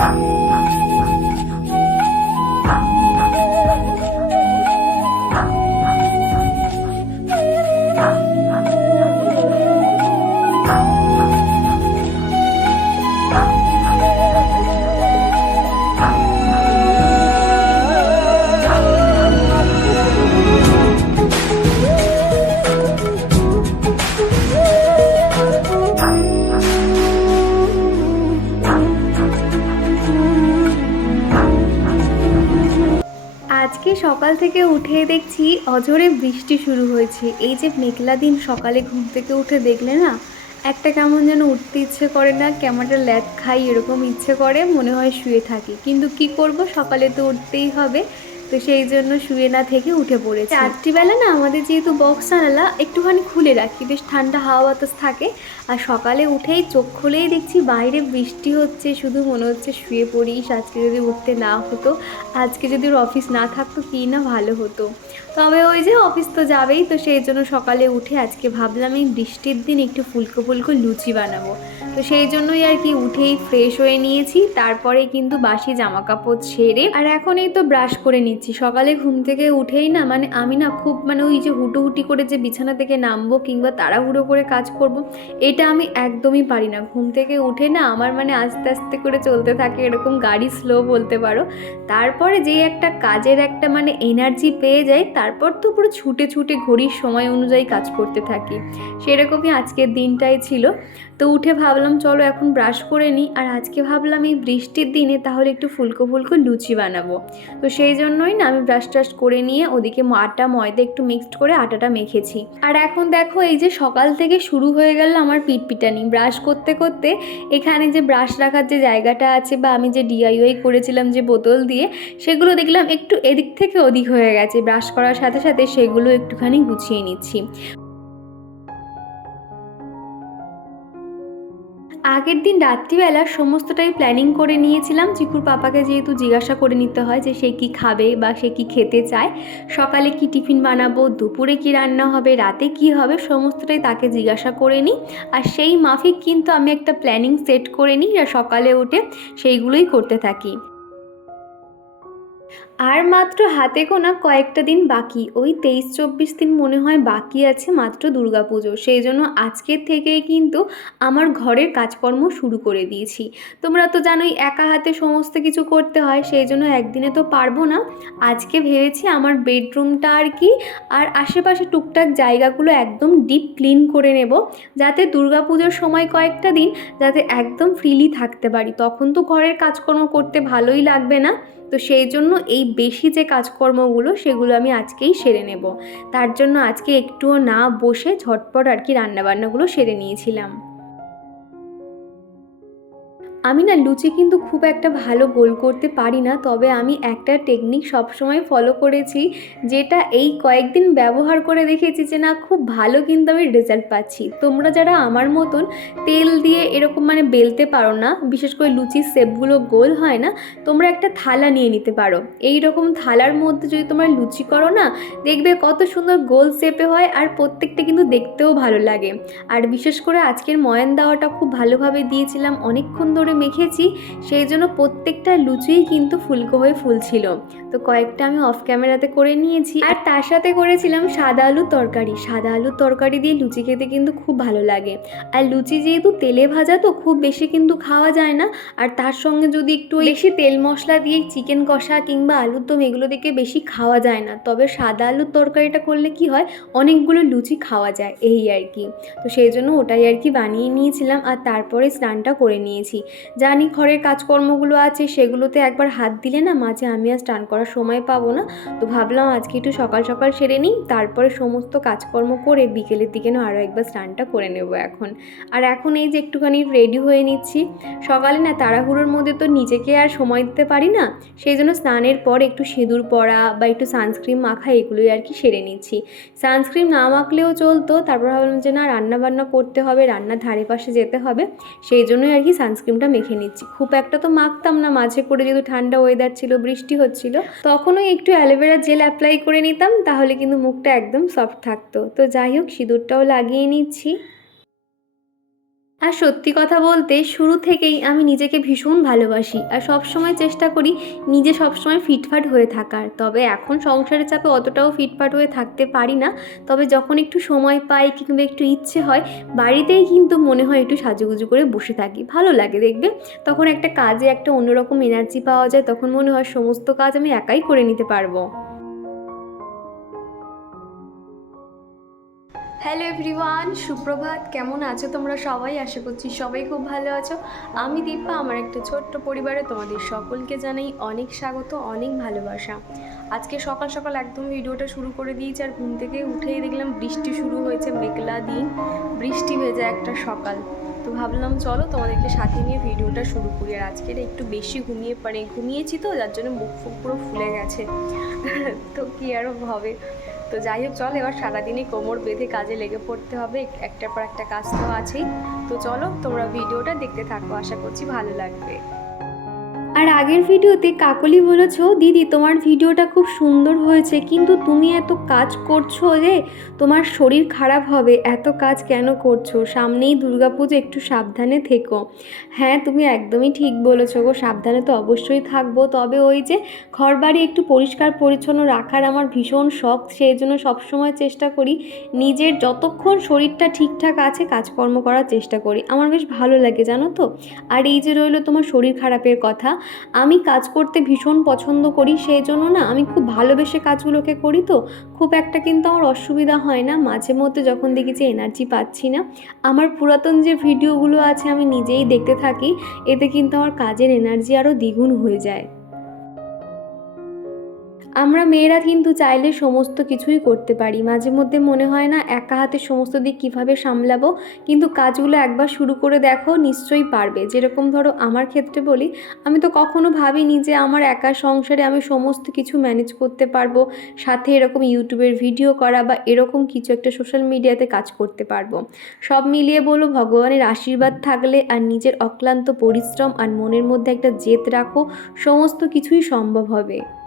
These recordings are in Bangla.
আজকে অঝরে বৃষ্টি শুরু হয়েছে। এই যে মেঘলা দিন সকালে ঘুম থেকে উঠে দেখলে না, একটা কেমন যেন উঠতে ইচ্ছে করে না, কেমন একটা ল্যাদ খাই, এরকম ইচ্ছে করে, মনে হয় শুয়ে থাকি। কিন্তু কি করব? সকালে তো উঠতেই হবে। তো সেই জন্য শুয়ে না থেকে উঠে পড়েছে। রাত্রিবেলা না আমাদের যেহেতু বক্স আনালা একটুখানি খুলে রাখি। বেশ ঠান্ডা হাওয়া বাতাস থাকে। আর সকালে উঠেই চোখ খুলেই দেখছি বাইরে বৃষ্টি হচ্ছে, শুধু মনে হচ্ছে শুয়ে পড়িস, আজকে যদি উঠতে না হতো, আজকে যদি ওর অফিস না থাকতো কি না ভালো হতো। তবে ওই যে অফিস তো যাবেই, তো সেই জন্য সকালে উঠে আজকে ভাবলাম এই বৃষ্টির দিন একটু ফুলকো ফুলকো লুচি বানাবো। তো সেই জন্যই আর কি উঠেই ফ্রেশ হয়ে নিয়েছি, তারপরে কিন্তু বাসি জামা কাপড় ছেড়ে, আর এখন এই তো ব্রাশ করে নিচ্ছি। সকালে ঘুম থেকে উঠেই না মানে আমি না খুব মানে ওই যে হুটোহুটি করে যে বিছানা থেকে নামবো কিংবা তাড়াহুড়ো করে কাজ করব, এটা আমি একদমই পারি না। ঘুম থেকে উঠে না আমার মানে আস্তে আস্তে করে চলতে থাকে, এরকম গাড়ি স্লো বলতে পারো। তারপরে যেই একটা কাজের একটা মানে এনার্জি পেয়ে যাই তারপর তো পুরো ছুটে ছুটে ঘড়ির সময় অনুযায়ী কাজ করতে থাকি। সেরকমই আজকের দিনটাই ছিল। তো উঠে ভাবলাম, চলো এখন ব্রাশ করে নিই। আর আজকে ভাবলাম এই বৃষ্টির দিনে তাহলে একটু ফুলকো ফুলকো লুচি বানাবো। তো সেই জন্যই না আমি ব্রাশ টাশ করে নিয়ে ওদিকে আটা, ময়দা একটু মিক্সড করে আটাটা মেখেছি। আর এখন দেখো এই যে সকাল থেকে শুরু হয়ে গেল আমার পিটপিটানি। ব্রাশ করতে করতে এখানে যে ব্রাশ রাখার যে জায়গাটা আছে বা আমি যে ডিআইওয়াই করেছিলাম যে বোতল দিয়ে, সেগুলো দেখলাম একটু এদিক থেকে ওদিক হয়ে গেছে। ব্রাশ করার সাথে সাথে সেগুলো একটুখানি গুছিয়ে নিচ্ছি। আগের দিন রাত্রিবেলা সমস্তটাই প্ল্যানিং করে নিয়েছিলাম। চিকুর পাপাকে যেহেতু জিজ্ঞাসা করে নিতে হয় যে সে কি খাবে বা সে কি খেতে চায়, সকালে কি টিফিন বানাবো, দুপুরে কি রান্না হবে, রাতে কি হবে, সমস্তটাই তাকে জিজ্ঞাসা করে নিই। আর সেই মাফিক কিন্তু আমি একটা প্ল্যানিং সেট করে নিই আর সকালে উঠে সেইগুলোই করতে থাকি। আর মাত্র হাতে গোনা কয়েকটা দিন বাকি। ওই তেইশ চব্বিশ দিন মনে হয় বাকি আছে মাত্র দুর্গাপুজো। সেই জন্য আজকের থেকেই কিন্তু আমার ঘরের কাজকর্ম শুরু করে দিয়েছি। তোমরা তো জানোই একা হাতে সমস্ত কিছু করতে হয়, সেই জন্য একদিনে তো পারব না। আজকে ভেবেছি আমার বেডরুমটা আর কি, আর আশেপাশে টুকটাক জায়গাগুলো একদম ডিপ ক্লিন করে নেব, যাতে দুর্গাপুজোর সময় কয়েকটা দিন যাতে একদম ফ্রিলি থাকতে পারি। তখন তো ঘরের কাজকর্ম করতে ভালোই লাগবে না। তো সেই জন্য এই বেশি যে কাজকর্মগুলো সেগুলো আমি আজকেই সেরে নেব। তার জন্য আজকে একটুও না বসে ঝটপট আর কি রান্নাবান্নাগুলো সেরে নিয়েছিলাম। আমি না লুচি কিন্তু খুব একটা ভালো গোল করতে পারি না, তবে আমি একটা টেকনিক সবসময় ফলো করেছি, যেটা এই কয়েকদিন ব্যবহার করে দেখেছি যে না খুব ভালো কিন্তু আমি রেজাল্ট পাচ্ছি। তোমরা যারা আমার মতন তেল দিয়ে এরকম মানে বেলতে পারো না, বিশেষ করে লুচির শেপগুলো গোল হয় না, তোমরা একটা থালা নিয়ে নিতে পারো। এই রকম থালার মধ্যে যদি তোমরা লুচি করো না, দেখবে কত সুন্দর গোল শেপে হয় আর প্রত্যেকটা কিন্তু দেখতেও ভালো লাগে। আর বিশেষ করে আজকের ময়ান দাওয়াটা খুব ভালোভাবে দিয়েছিলাম, অনেকক্ষণ ধরে মেখেছি, সেই জন্য প্রত্যেকটা লুচিই কিন্তু ফুলকো হয়ে ফুলছিল তো কয়েকটা আমি অফ ক্যামেরাতে করে নিয়েছি। আর তার সাথে করেছিলাম সাদা আলুর তরকারি। সাদা আলুর তরকারি দিয়ে লুচি খেতে কিন্তু খুব ভালো লাগে। আর লুচি যেহেতু তেলে ভাজা, তো খুব বেশি কিন্তু খাওয়া যায় না। আর তার সঙ্গে যদি একটু বেশি তেল মশলা দিয়ে চিকেন কষা কিংবা আলুর দম এগুলো থেকে বেশি খাওয়া যায় না। তবে সাদা আলুর তরকারিটা করলে কি হয়, অনেকগুলো লুচি খাওয়া যায়, এই আর কি। তো সেই জন্য ওটাই আর কি বানিয়ে নিয়েছিলাম। আর তারপরে স্নানটা করে নিয়েছি। জানি ঘরের কাজকর্মগুলো আছে, সেগুলোতে একবার হাত দিলে না মাঝে আমি আর স্নান করার সময় পাবো না। তো ভাবলাম আজকে একটু সকাল সকাল সেরে নিই, তারপরে সমস্ত কাজকর্ম করে বিকেলের দিকে না আরও একবার স্নানটা করে নেব এখন। আর এখন এই যে একটুখানি রেডি হয়ে নিচ্ছি, সকালে না তাড়াহুড়োর মধ্যে তো নিজেকে আর সময় দিতে পারি না, সেই জন্য স্নানের পর একটু সিঁদুর পরা বা একটু সানস্ক্রিন মাখা এগুলোই আর কি সেরে নিচ্ছি। সানস্ক্রিন না মাখলেও চলতো, তারপর ভাবলাম যে না রান্না বান্না করতে হবে, রান্নার ধারে পাশে যেতে হবে, সেই জন্যই আর কি সানস্ক্রিনটা মেখে নিচ্ছি। খুব একটা তো মাখতাম না, মাঝে করে যেহেতু ঠান্ডা ওয়েদার ছিল, বৃষ্টি হচ্ছিল, তখনও একটু অ্যালোভেরা জেল অ্যাপ্লাই করে নিতাম, তাহলে কিন্তু মুখটা একদম সফট থাকতো। তো যাই হোক, সিঁদুরটাও লাগিয়ে নিচ্ছি। আর সত্যি কথা বলতে শুরু থেকেই আমি নিজেকে ভীষণ ভালোবাসি আর সব সময় চেষ্টা করি নিজে সবসময় ফিটফাট হয়ে থাকার। তবে এখন সংসারের চাপে অতটাও ফিটফাট হয়ে থাকতে পারি না। তবে যখন একটু সময় পাই কিংবা একটু ইচ্ছে হয়, বাড়িতেই কিন্তু মনে হয় একটু সাজুগুজু করে বসে থাকি। ভালো লাগে দেখবে। তখন একটা কাজে একটা অন্যরকম এনার্জি পাওয়া যায়। তখন মনে হয় সমস্ত কাজ আমি একাই করে নিতে পারব। হ্যালো এভরিওয়ান সুপ্রভাত, কেমন আছো তোমরা সবাই? আশা করছি সবাই খুব ভালো আছো। আমি দীপা, আমার একটা ছোট্ট পরিবারে তোমাদের সকলকে জানাই অনেক স্বাগত, অনেক ভালোবাসা। আজকে সকাল সকাল একদম ভিডিওটা শুরু করে দিয়েছি আর ঘুম থেকে উঠেই দেখলাম বৃষ্টি শুরু হয়েছে, মেঘলা দিন, বৃষ্টি ভেজা একটা সকাল। তো ভাবলাম চলো তোমাদেরকে সাথে নিয়ে ভিডিওটা শুরু করি। আর আজকের একটু বেশি ঘুমিয়ে পারে ঘুমিয়েছি তো, যার জন্য মুখ ফুক পুরো ফুলে গেছে। তো কী আরও হবে? তো যাই হোক, চল, এবার সারাদিনই কোমর বেঁধে কাজে লেগে পড়তে হবে। একটার পর একটা কাজ তো আছেই। তো চলো, তোমরা ভিডিওটা দেখতে থাকো। আশা করছি ভালো লাগবে। আর আগের ভিডিওতে কাকলি বলেছ, দিদি, তোমার ভিডিওটা খুব সুন্দর হয়েছে, কিন্তু তুমি এত কাজ করছ যে তোমার শরীর খারাপ হবে। এত কাজ কেন করছ? সামনেই দুর্গাপুজো, একটু সাবধানে থেকো। হ্যাঁ তুমি একদমই ঠিক বলেছ গো, সাবধানে তো অবশ্যই থাকব। তবে ওই যে ঘর বাড়ি একটু পরিষ্কার পরিচ্ছন্ন রাখার আমার ভীষণ শখ, সেই জন্য সবসময় চেষ্টা করি নিজের যতক্ষণ শরীরটা ঠিকঠাক আছে কাজকর্ম করার চেষ্টা করি। আমার বেশ ভালো লাগে, জানো তো? আর এই যে রইল তোমার শরীর খারাপের কথা আমি কাজ করতে ভীষণ পছন্দ করি, সেই জন্য না আমি খুব ভালোবেসে কাজগুলোকে করি তো। খুব একটা কিন্তু আমার অসুবিধা হয় না, মাঝে মধ্যে যখন দেখি যে এনার্জি পাচ্ছি না, আমার পুরাতন যে ভিডিওগুলো আছে আমি নিজেই দেখতে থাকি, এতে কিন্তু আমার কাজের এনার্জি আরও দ্বিগুণ হয়ে যায়। আমরা মেয়েরা কিন্তু চাইলে সমস্ত কিছুই করতে পারি। মাঝে মধ্যে মনে হয় না, একা হাতে সমস্ত দিক কীভাবে সামলাবো? কিন্তু কাজগুলো একবার শুরু করে দেখো, নিশ্চয়ই পারবে। যেরকম ধরো আমার ক্ষেত্রে বলি, আমি তো কখনো ভাবিনি যে আমার একা সংসারে আমি সমস্ত কিছু ম্যানেজ করতে পারব। সাথে এরকম ইউটিউবের ভিডিও করা বা এরকম কিছু একটা সোশ্যাল মিডিয়াতে কাজ করতে পারব। সব মিলিয়ে বলো, ভগবানের আশীর্বাদ থাকলে আর নিজের অক্লান্ত পরিশ্রম আর মনের মধ্যে একটা জেদ রাখো, সমস্ত কিছুই সম্ভব হবে।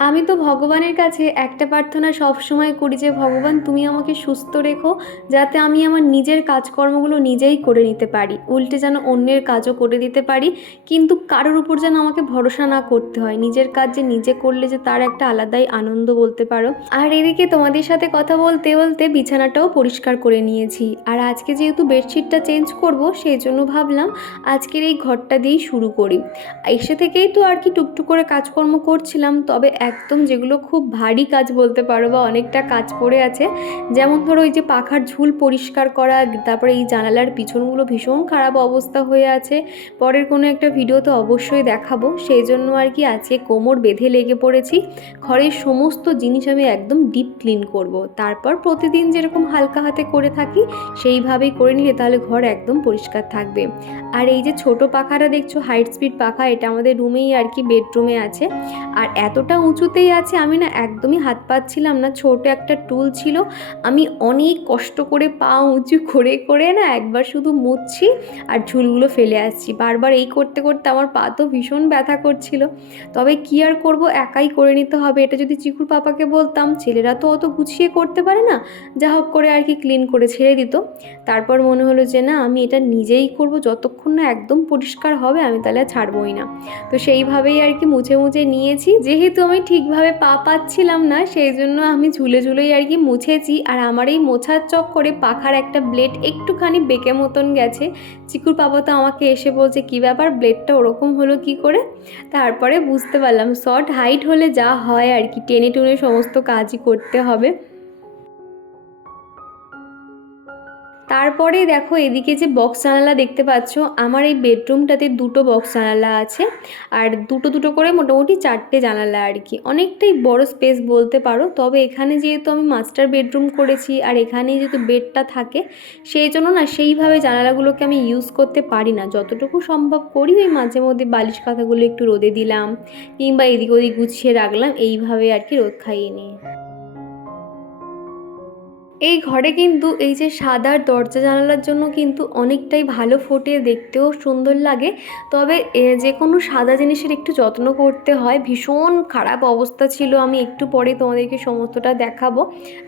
আমি তো ভগবানের কাছে একটা প্রার্থনা সব সময় করি যে, ভগবান, তুমি আমাকে সুস্থ রেখো যাতে আমি আমার নিজের কাজকর্মগুলো নিজেই করে নিতে পারি। উল্টে যেন অন্যের কাজও করে দিতে পারি। কিন্তু কারোর উপর যেন আমাকে ভরসা না করতে হয়। নিজের কাজ যে নিজে করলে যে তার একটা আলাদাই আনন্দ বলতে পারো। আর এদিকে তোমাদের সাথে কথা বলতে বলতে বিছানাটাও পরিষ্কার করে নিয়েছি। আর আজকে যেহেতু বেডশিটটা চেঞ্জ করব, সেই জন্য ভাবলাম আজকের এই ঘরটা দিয়েই শুরু করি। এসে থেকেই তো আর কি টুকটুক করে কাজকর্ম করছিলাম। তবে একদম যেগুলো খুব ভারী কাজ বলতে পারো বা অনেকটা কাজ পড়ে আছে। যেমন ধরো ওই যে পাখার ঝুল পরিষ্কার করা, তারপরে এই জানালার পিছনগুলো ভীষণ খারাপ অবস্থা হয়ে আছে। পরের কোনো একটা ভিডিও তো অবশ্যই দেখাবো। সেই জন্য আর কি আজকে কোমর বেঁধে লেগে পড়েছি। ঘরের সমস্ত জিনিস আমি একদম ডিপ ক্লিন করব। তারপর প্রতিদিন যেরকম হালকা হাতে করে থাকি, সেইভাবেই করে নিলে তাহলে ঘর একদম পরিষ্কার থাকবে। আর এই যে ছোট পাখাটা দেখছ হাইট স্পিড পাখা, এটা আমাদের রুমেই আর কি বেডরুমে আছে। আর এতটা উঁচুতেই আছে, আমি না একদমই হাত পাচ্ছিলাম না, ছোট একটা টুল ছিল, আমি অনেক কষ্ট করে পা উঁচু করে করে না একবার শুধু মুছছি আর ঝুলগুলো ফেলে আসছি। বারবার এই করতে করতে আমার পা তো ভীষণ ব্যথা করছিল। তবে কি আর করব, একাই করে নিতে হবে, এটা যদি চিকুর পাপাকে বলতাম, ছেলেরা তো অত গুছিয়ে করতে পারে না, যা হোক করে আর কি ক্লিন করে ছেড়ে দিত। তারপর মনে হলো যে, না, আমি এটা নিজেই করব, যতক্ষণ না একদম পরিষ্কার হবে, আমি তাহলে ছাড়বই না। তো সেইভাবেই আর কি মুছে মুছে নিয়েছি, যেহেতু আমি ঠিকভাবে পা পাচ্ছিলাম না, সেই জন্য আমি ঝুলে ঝুলেই আর কি মুছেছি। আর আমার এই মোছার চক করে পাখার একটা ব্লেড একটুখানি বেঁকে মতন গেছে। চিকুর পাপা তো আমাকে এসে বলছে, কি ব্যাপার ব্লেডটা ওরকম হলো কি করে? তারপরে বুঝতে পারলাম শর্ট হাইট হলে যা হয় আর কি টেনে টুনে সমস্ত কাজই করতে হবে। তারপরে দেখো এদিকে যে বক্স জানালা দেখতে পাচ্ছ, আমার এই বেডরুমটাতে দুটো বক্স জানালা আছে। আর দুটো দুটো করে মোটামুটি চারটে জানালা আর কি। অনেকটাই বড় স্পেস বলতে পারো, তবে এখানে যেহেতু আমি মাস্টার বেডরুম করেছি আর এখানেই যেহেতু বেডটা থাকে, সেই জন্য না সেইভাবে জানালাগুলোকে আমি ইউজ করতে পারি না। যতটুকু সম্ভব করি, ওই মাঝে মধ্যে বালিশ কাঁথাগুলো একটু রোদে দিলাম, কিংবা এদিক ওদিক গুছিয়ে রাখলাম, এইভাবে আর কি রোদ খাইয়ে নিয়ে এই ঘরে কিন্তু এই যে সাদার দরজা জানালার জন্য কিন্তু অনেকটাই ভালো ফোটে, দেখতেও সুন্দর লাগে। তবে যে কোনো সাদা জিনিসের একটু যত্ন করতে হয়। ভীষণ খারাপ অবস্থা ছিল, আমি একটু পরে তোমাদেরকে সমস্তটা দেখাবো।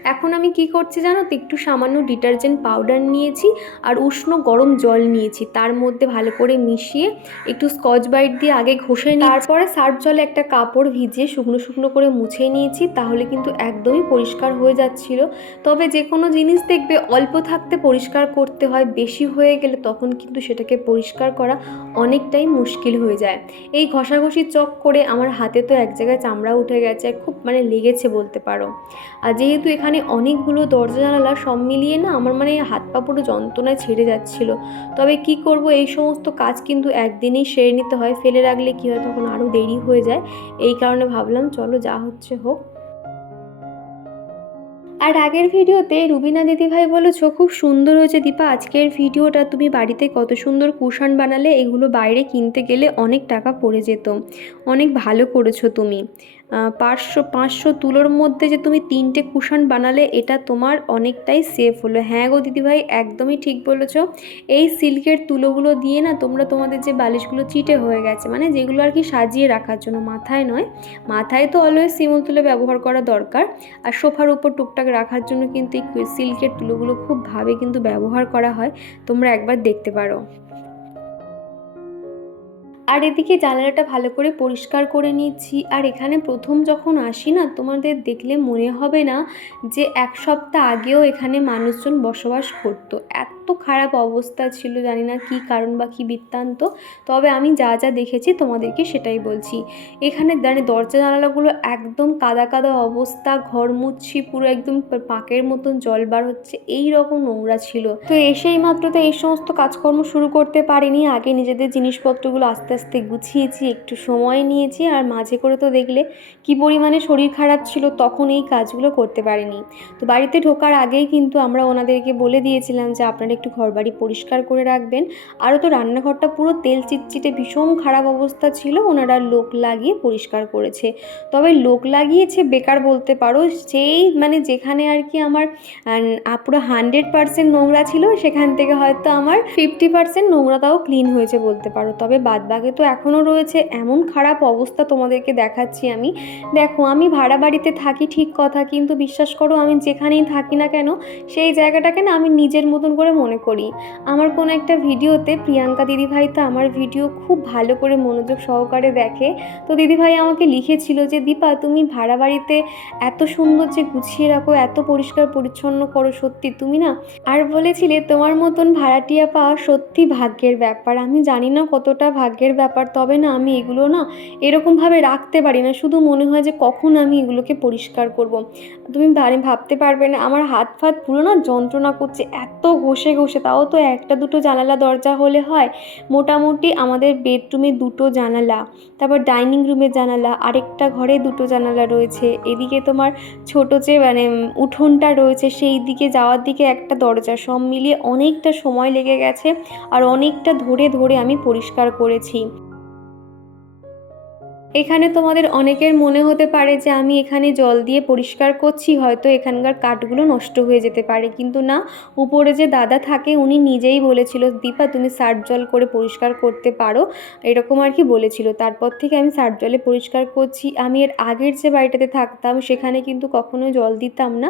এখন আমি কি করছি জানো তো? একটু সামান্য ডিটারজেন্ট পাউডার নিয়েছি আর উষ্ণ গরম জল নিয়েছি। তার মধ্যে ভালো করে মিশিয়ে একটু স্কচ বাইট দিয়ে আগে ঘষে নিই তারপরে সার্ফ জলে একটা কাপড় ভিজিয়ে শুকনো শুকনো করে মুছে নিয়েছি। তাহলে কিন্তু একদমই পরিষ্কার হয়ে যাচ্ছিল। তবে যে কোনো জিনিস দেখবে অল্প থাকতে পরিষ্কার করতে হয়, বেশি হয়ে গেলে তখন কিন্তু সেটাকে পরিষ্কার করা অনেকটাই মুশকিল হয়ে যায়। এই ঘষাঘষি চক করে আমার হাতে তো এক জায়গায় চামড়া উঠে গেছে, খুব মানে লেগেছে বলতে পারো। আর যেহেতু এখানে অনেকগুলো দরজা, জানালা সব মিলিয়ে না আমার মানে হাত পা পুরো যন্ত্রণায় ছেড়ে যাচ্ছিল। তবে কি করব? এই সমস্ত কাজ কিন্তু একদিনেই সেরে নিতে হয়, ফেলে রাখলে কী হয়? তখন আরও দেরি হয়ে যায়। এই কারণে ভাবলাম, চলো যা হচ্ছে হোক। আর আগের ভিডিওতে রুবিনা দিদিভাই বলেছ, খুব সুন্দর হয়েছে দীপা। আজকের ভিডিওটা তুমি বাড়িতে কত সুন্দর কুশন বানালে, এগুলো বাইরে কিনতে গেলে অনেক টাকা পড়ে যেত। অনেক ভালো করেছ তুমি। পাঁচশো পাঁচশো তুলোর মধ্যে যে তুমি তিনটে কুশন বানালে এটা তোমার অনেকটাই সেফ হলো। হ্যাঁ গো দিদিভাই, একদমই ঠিক বলেছ। এই সিল্কের তুলোগুলো দিয়ে না তোমরা তোমাদের যে বালিশগুলো চিটে হয়ে গেছে মানে যেগুলো আর কি সাজিয়ে রাখার জন্য, মাথায় নয়, মাথায় তো অলওয়েজ শিমুল তুলো ব্যবহার করা দরকার। আর সোফার উপর টুকটাক রাখার জন্য কিন্তু এই সিল্কের তুলোগুলো খুব ভাবে কিন্তু ব্যবহার করা হয়, তোমরা একবার দেখতে পারো। আর এদিকে জানালাটা ভালো করে পরিষ্কার করে নিচ্ছি। আর এখানে প্রথম যখন আসি না, তোমাদের দেখলে মনে হবে না যে এক সপ্তাহ আগেও এখানে মানুষজন বসবাস করতো। এত খারাপ অবস্থা ছিল, জানি না কী কারণ বা কী বৃত্তান্ত, তবে আমি যা যা দেখেছি তোমাদেরকে সেটাই বলছি। এখানে মানে দরজা জানালাগুলো একদম কাদা কাদা অবস্থা, ঘর মুচ্ছি পুরো একদম পাকের মতন জল বার হচ্ছে, এই রকম নোংরা ছিল। তো এসেই মাত্র তো এই সমস্ত কাজকর্ম শুরু করতে পারিনি, আগে নিজেদের জিনিসপত্রগুলো আস্তে আস্তে গুছিয়েছি, একটু সময় নিয়েছি, আর মাঝে করে তো দেখলে কি পরিমাণে শরীর খারাপ ছিল, তখন এই কাজগুলো করতে পারিনি। তো বাড়িতে ঢোকার আগেই কিন্তু আমরা ওনাদেরকে বলে দিয়েছিলাম যে আপনারা একটু ঘরবাড়ি পরিষ্কার করে রাখবেন। আরও তো রান্নাঘরটা পুরো তেল চিটচিটে ভীষণ খারাপ অবস্থা ছিল, ওনারা লোক লাগিয়ে পরিষ্কার করেছে। তবে লোক লাগিয়েছে বেকার বলতে পারো সেই মানে যেখানে আর কি আমার পুরো হান্ড্রেড পার্সেন্ট নোংরা ছিল, সেখান থেকে হয়তো আমার ফিফটি পার্সেন্ট নোংরাটাও ক্লিন হয়েছে বলতে পারো। তবে বাদ বাকি তো এখনও রয়েছে, এমন খারাপ অবস্থা তোমাদেরকে দেখাচ্ছি আমি। দেখো, আমি ভাড়া বাড়িতে থাকি ঠিক কথা, কিন্তু বিশ্বাস করো আমি যেখানেই থাকি না কেন, সেই জায়গাটাকে না আমি নিজের মতন করে মনে করি। আমার কোনো একটা ভিডিওতে প্রিয়াঙ্কা দিদিভাই তো আমার ভিডিও খুব ভালো করে মনোযোগ সহকারে দেখে। তো দিদিভাই আমাকে লিখেছিল যে, দীপা, তুমি ভাড়া বাড়িতে এত সুন্দর যে গুছিয়ে রাখো, এত পরিষ্কার পরিচ্ছন্ন করো, সত্যি তুমি না? আর বলেছিলে, তোমার মতন ভাড়াটিয়া পাওয়া সত্যি ভাগ্যের ব্যাপার। আমি জানি না কতটা ভাগ্যের ব্যাপার, তবে না, আমি এগুলো না এরকমভাবে রাখতে পারি না। শুধু মনে হয় যে, কখন আমি এগুলোকে পরিষ্কার করব। তুমি ভাবতে পারবে না, আমার হাত ফাত পুরো না যন্ত্রণা করছে, এত ঘষে ঘষে তাও তো একটা দুটো জানালা দরজা হলে হয়। মোটামুটি আমাদের বেডরুমে দুটো জানালা, তারপর ডাইনিং রুমে জানালা, আরেকটা ঘরে দুটো জানালা রয়েছে। এদিকে তোমার ছোট যে মানে উঠোনটা রয়েছে, সেই দিকে যাওয়ার দিকে একটা দরজা। সব মিলিয়ে অনেকটা সময় লেগে গেছে আর অনেকটা ধরে ধরে আমি পরিষ্কার করেছি। এখানে তোমাদের অনেকের মনে হতে পারে যে আমি এখানে জল দিয়ে পরিষ্কার করছি, হয়তো এখানকার কাঠগুলো নষ্ট হয়ে যেতে পারে। কিন্তু না, উপরে যে দাদা থাকে, উনি নিজেই বলেছিল, দীপা, তুমি সার জল করে পরিষ্কার করতে পারো। এরকম আর কি বলেছিল। তারপর থেকে আমি সার জলে পরিষ্কার করছি। আমি এর আগের যে বাড়িটাতে থাকতাম, সেখানে কিন্তু কখনো জল দিতাম না।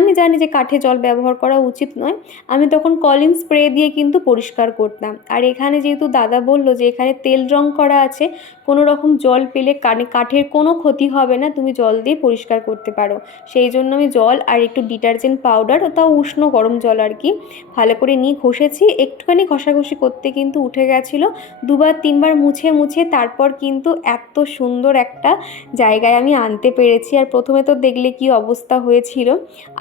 আমি জানি যে কাঠে জল ব্যবহার করা উচিত নয়। আমি তখন কলিং স্প্রে দিয়ে কিন্তু পরিষ্কার করতাম। আর এখানে যেহেতু দাদা বলল যে এখানে তেল রং করা আছে, কোনো রকম জল পেলে কাঠের কোনো ক্ষতি হবে না, তুমি জল দিয়ে পরিষ্কার করতে পারো। সেই জন্য আমি জল আর একটু ডিটারজেন্ট পাউডার তাও উষ্ণ গরম জল আর কি, ভালো করে নিয়ে ঘষেছি। একটুখানি ঘষাঘষি করতে কিন্তু উঠে গেছিল, দুবার তিনবার মুছে মুছে তারপর কিন্তু এত সুন্দর একটা জায়গায় আমি আনতে পেরেছি। আর প্রথমে তো দেখলে কি অবস্থা হয়েছিল।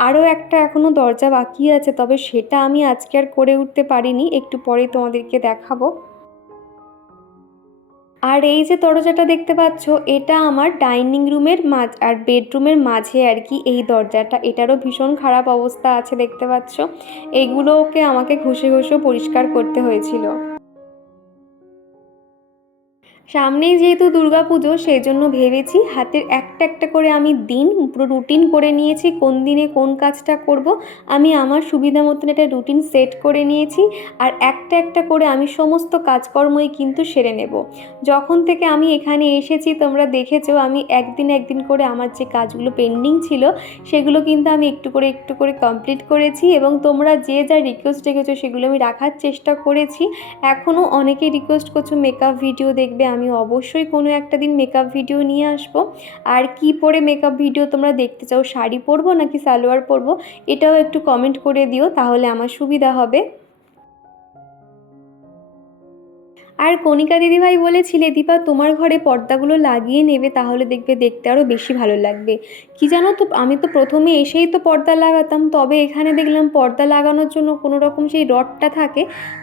আরও একটা এখনও দরজা বাকি আছে, তবে সেটা আমি আজকে আর করে উঠতে পারিনি। একটু পরে তোমাদেরকে দেখাবো। আর এই যে দরজাটা দেখতে পাচ্ছ, এটা আমার ডাইনিং রুমের মাঝ, আর বেডরুমের মাঝে আর কি এই দরজাটা। এটারও ভীষণ খারাপ অবস্থা আছে দেখতে পাচ্ছ। এগুলোকে আমাকে ঘষে ঘষে পরিষ্কার করতে হয়েছিল। সামনেই যেহেতু দুর্গা পুজো সেই জন্য ভেবেছি হাতের একটা একটা করে আমি দিন, পুরো রুটিন করে নিয়েছি, কোন দিনে কোন কাজটা করব। আমি আমার সুবিধা মতন একটা রুটিন সেট করে নিয়েছি আর একটা একটা করে আমি সমস্ত কাজকর্মই কিন্তু সেরে নেব। যখন থেকে আমি এখানে এসেছি, তোমরা দেখেছ আমি একদিন একদিন করে আমার যে কাজগুলো পেন্ডিং ছিল, সেগুলো কিন্তু আমি একটু করে একটু করে কমপ্লিট করেছি এবং তোমরা যে যা রিকোয়েস্ট রেখেছো সেগুলো আমি রাখার চেষ্টা করেছি। এখনও অনেকেই রিকোয়েস্ট করছ মেকআপ ভিডিও দেখবে, আমি অবশ্যই কোনো একটা দিন মেকআপ ভিডিও নিয়ে আসব। আর কি পরে মেকআপ ভিডিও তোমরা দেখতে চাও, শাড়ি পরবো নাকি সালোয়ার পরবো, এটাও একটু কমেন্ট করে দিও, তাহলে আমার সুবিধা হবে। আর কণিকা দিদিভাই বলেছিলে, দীপা, তোমার ঘরে পর্দাগুলো লাগিয়ে নেবে, তাহলে দেখবে দেখতে আরও বেশি ভালো লাগবে। কি জানো তো, আমি তো প্রথমে এসেই তো পর্দা লাগাতাম, তবে এখানে দেখলাম পর্দা লাগানোর জন্য কোনো রকম সেই রডটা থাকে,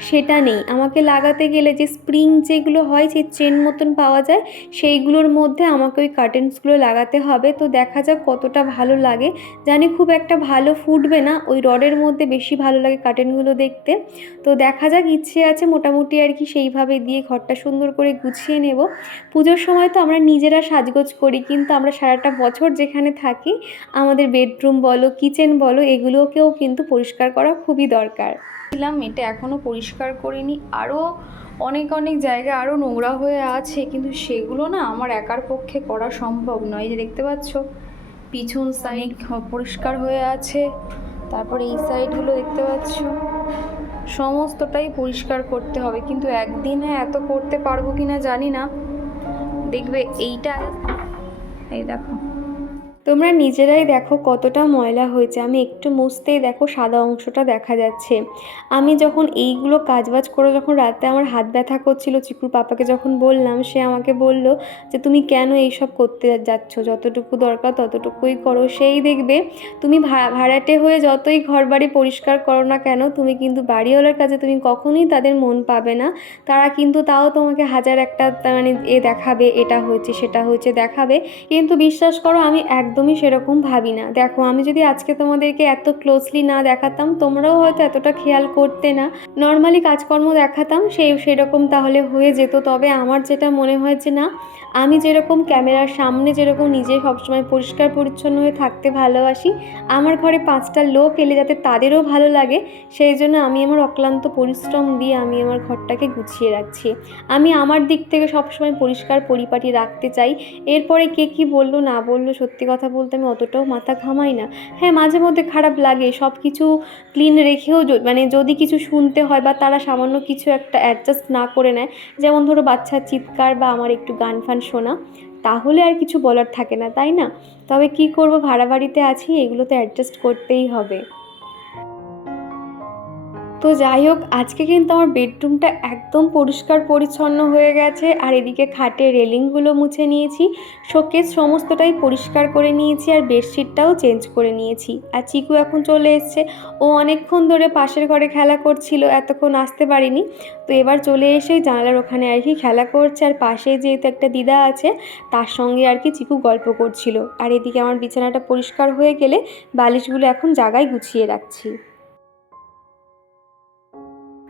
সেটা নেই। আমাকে লাগাতে গেলে যে স্প্রিং যেগুলো হয় সেই চেন মতন পাওয়া যায়, সেইগুলোর মধ্যে আমাকে ওই কার্টেন্সগুলো লাগাতে হবে। তো দেখা যাক কতটা ভালো লাগে। জানি খুব একটা ভালো ফুটবে না, ওই রডের মধ্যে বেশি ভালো লাগে কার্টেনগুলো দেখতে। তো দেখা যাক, ইচ্ছে আছে মোটামুটি আর কি সেইভাবে দিয়ে ঘরটা সুন্দর করে গুছিয়ে নেব। পুজোর সময় তো আমরা নিজেরা সাজগোজ করি কিন্তু আমরা সারাটা বছর যেখানে থাকি আমাদের বেডরুম বলো কিচেন বলো এগুলোকেও কিন্তু পরিষ্কার করা খুবই দরকার। ছিলাম এটা এখনও পরিষ্কার করিনি। আরও অনেক অনেক জায়গা আরও নোংরা হয়ে আছে কিন্তু সেগুলো না আমার একার পক্ষে করা সম্ভব নয়। যে দেখতে পাচ্ছ পিছন সাইড পরিষ্কার হয়ে আছে। তারপর এই সাইডগুলো দেখতে পাচ্ছ? সমস্তটাই পরিষ্কার করতে হবে। কিন্তু একদিনে এত করতে পারব কি না জানি না। দেখবে এইটা, এই দেখো। তোমরা নিজেরাই দেখো কতটা ময়লা হয়েছে। আমি একটু মুছতেই দেখো সাদা অংশটা দেখা যাচ্ছে। আমি যখন এইগুলো কাজবাজ করে যখন রাতে আমার হাত ব্যথা করছিল, চিকুর পাপাকে যখন বললাম, সে আমাকে বলল যে, তুমি কেন এইসব করতে যাচ্ছ? যতটুকু দরকার ততটুকুই করো। সেই দেখবে, তুমি ভাড়াটে হয়ে যতই ঘর বাড়ি পরিষ্কার করো না কেন, তুমি কিন্তু বাড়িওয়ালার কাছে তুমি কখনোই তাদের মন পাবে না। তারা কিন্তু তাও তোমাকে হাজার একটা মানে এ দেখাবে, এটা হয়েছে, সেটা হয়েছে, দেখাবে। কিন্তু বিশ্বাস করো, আমি একদমই সেরকম ভাবি না। দেখো, আমি যদি আজকে তোমাদেরকে এত ক্লোজলি না দেখাতাম, তোমরাও হয়তো এতটা খেয়াল করতে না। নর্মালি কাজকর্ম দেখাতাম সেই সেরকম তাহলে হয়ে যেত। তবে আমার যেটা মনে হয় যে না, আমি যেরকম ক্যামেরার সামনে যেরকম নিজে সবসময় পরিষ্কার পরিচ্ছন্ন হয়ে থাকতে ভালোবাসি, আমার ঘরে পাঁচটা লোক এলে যাতে তাদেরও ভালো লাগে, সেই জন্য আমি আমার অক্লান্ত পরিশ্রম দিয়ে আমি আমার ঘরটাকে গুছিয়ে রাখছি। আমি আমার দিক থেকে সবসময় পরিষ্কার পরিপাটি রাখতে চাই। এরপরে কে কী বলল না বলল সত্যি কথা বলতে আমি অতটাও মাথা ঘামাই না। হ্যাঁ মাঝে মধ্যে খারাপ লাগে সব কিছু ক্লিন রেখেও মানে যদি কিছু শুনতে হয় বা তারা সামান্য কিছু একটা অ্যাডজাস্ট না করে নেয়, যেমন ধরো বাচ্চার চিৎকার বা আমার একটু গান ফান শোনা, তাহলে আর কিছু বলার থাকে না, তাই না? তবে কি করব ভাড়া বাড়িতে আছি, এগুলো তো অ্যাডজাস্ট করতেই হবে। তো যাই হোক, আজকে কিন্তু আমার বেডরুমটা একদম পরিষ্কার পরিচ্ছন্ন হয়ে গেছে। আর এদিকে খাটে রেলিংগুলো মুছে নিয়েছি, শোকেস সমস্তটাই পরিষ্কার করে নিয়েছি আর বেডশিটটাও চেঞ্জ করে নিয়েছি। আর চিকু এখন চলে এসছে। ও অনেকক্ষণ ধরে পাশের ঘরে খেলা করছিল, এতক্ষণ আসতে পারিনি। তো এবার চলে এসে জানালার ওখানে আর কি খেলা করছে। আর পাশে যেহেতু একটা দিদা আছে, তার সঙ্গে আর কি চিকু গল্প করছিল। আর এদিকে আমার বিছানাটা পরিষ্কার হয়ে গেলে বালিশগুলো এখন জায়গায় গুছিয়ে রাখছি।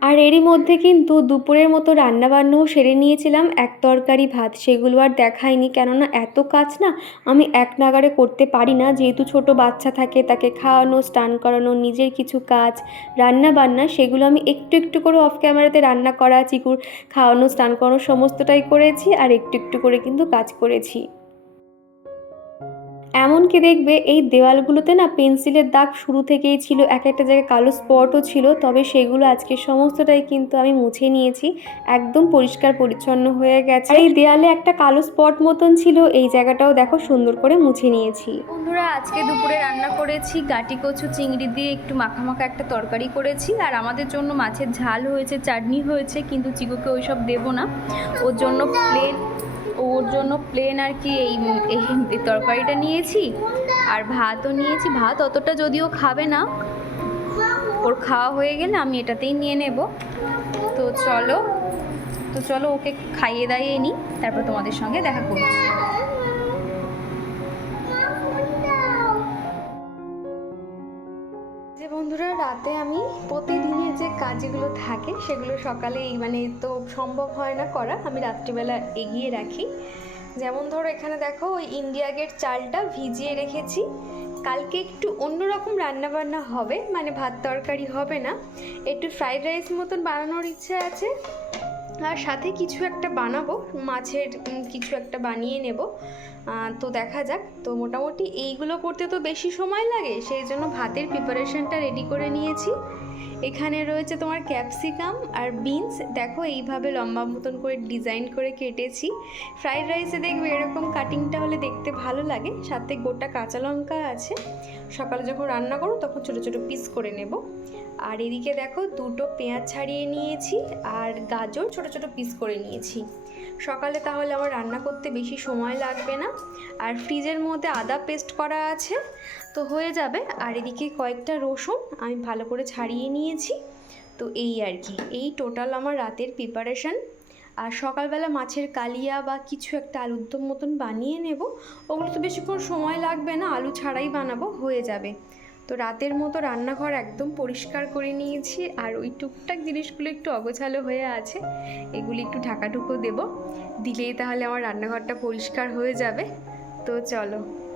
আর এরই মধ্যে কিন্তু দুপুরের মতো রান্নাবান্নাও সেরে নিয়েছিলাম। এক তরকারি, ভাত সেগুলো আর দেখাইনি কেননা এত কাজ না, আমি এক নাগারে করতে পারি না। যেহেতু ছোট বাচ্চা থাকে, তাকে খাওয়ানো, স্নান করানো, নিজের কিছু কাজ রান্না বান্না সেগুলো আমি একটু একটু করে অফ ক্যামেরাতে রান্না করা, চিকুর খাওয়ানো, স্নান করানো, সমস্তটাই করেছি আর একটু একটু করে কিন্তু কাজ করেছি। এমনকি দেখবে এই দেওয়ালগুলোতে না পেন্সিলের দাগ শুরু থেকেই ছিল, এক একটা জায়গায় কালো স্পটও ছিল, তবে সেগুলো আজকে সমস্তটাই কিন্তু আমি মুছে নিয়েছি, একদম পরিষ্কার পরিচ্ছন্ন হয়ে গেছে। এই দেয়ালে একটা কালো স্পট মতন ছিল, এই জায়গাটাও দেখো সুন্দর করে মুছে নিয়েছি। বন্ধুরা, আজকে দুপুরে রান্না করেছি, গাটি কচু চিংড়ি দিয়ে একটু মাখা মাখা একটা তরকারি করেছি, আর আমাদের জন্য মাছের ঝাল হয়েছে, চাটনি হয়েছে, কিন্তু চিকুকে ওইসব দেবো না। ওর জন্য প্লেন ওর জন্য প্লেন আর কি এই এই তরকারিটা নিয়েছি। আর ভাতও নিয়েছি। ভাত অতটা যদিও খাবে না। ওর খাওয়া হয়ে গেলে আমি এটাতেই নিয়ে নেব। তো চলো তো চলো ওকে খাইয়ে দাইয়ে নিই। তারপর তোমাদের সঙ্গে দেখা করছি। বন্ধুরা, রাতে আমি প্রতিদিনের যে কাজগুলো থাকে, সেগুলো সকালে মানে তো সম্ভব হয় না করা, আমি রাত্রিবেলা এগিয়ে রাখি। যেমন ধরো, এখানে দেখো, ওই ইন্ডিয়া গেট চালটা ভিজিয়ে রেখেছি। কালকে একটু অন্যরকম রান্না বান্না হবে মানে ভাত তরকারি হবে না। একটু ফ্রাইড রাইস মতন বানানোর ইচ্ছে আছে। আর সাথে কিছু একটা বানাবো, মাছের কিছু একটা বানিয়ে নেব। তো দেখা যাক। তো মোটামুটি এইগুলো করতে তো বেশি সময় লাগে, সেই জন্য ভাতের প্রিপারেশনটা রেডি করে নিয়েছি। এখানে রয়েছে তোমার ক্যাপসিকাম আর বিনস দেখো এইভাবে লম্বা মতন করে ডিজাইন করে কেটেছি। ফ্রাইড রাইসে দেখবে এরকম কাটিংটা হলে দেখতে ভালো লাগে। সাথে গোটা কাঁচা লঙ্কা আছে। সকালে যখন রান্না করো তখন ছোটো ছোটো পিস করে নেব। আর এদিকে দেখো দুটো পেঁয়াজ ছাড়িয়ে নিয়েছি আর গাজর ছোট ছোট পিস করে নিয়েছি। সকালে তাহলে আমার রান্না করতে বেশি সময় লাগবে না। আর ফ্রিজের মধ্যে আদা পেস্ট করা আছে, তো হয়ে যাবে। আর এদিকে কয়েকটা রসুন আমি ভালো করে ছাড়িয়ে নিয়েছি। তো এই আর কি, এই টোটাল আমার রাতের প্রিপারেশান আর সকালবেলা মাছের কালিয়া বা কিছু একটা আলুর দম মতন বানিয়ে নেব। ওগুলো তো বেশিক্ষণ সময় লাগবে না, আলু ছাড়াই বানাবো, হয়ে যাবে। তো রাতের মতো রান্নাঘর একদম পরিষ্কার করে নিয়েছি আর ওই টুকটাক জিনিসগুলো একটু অগোছালো হয়ে আছে, এগুলি একটু ঢাকাঢুকো দেব। দিলেই তাহলে আমার রান্নাঘরটা পরিষ্কার হয়ে যাবে। তো চলো।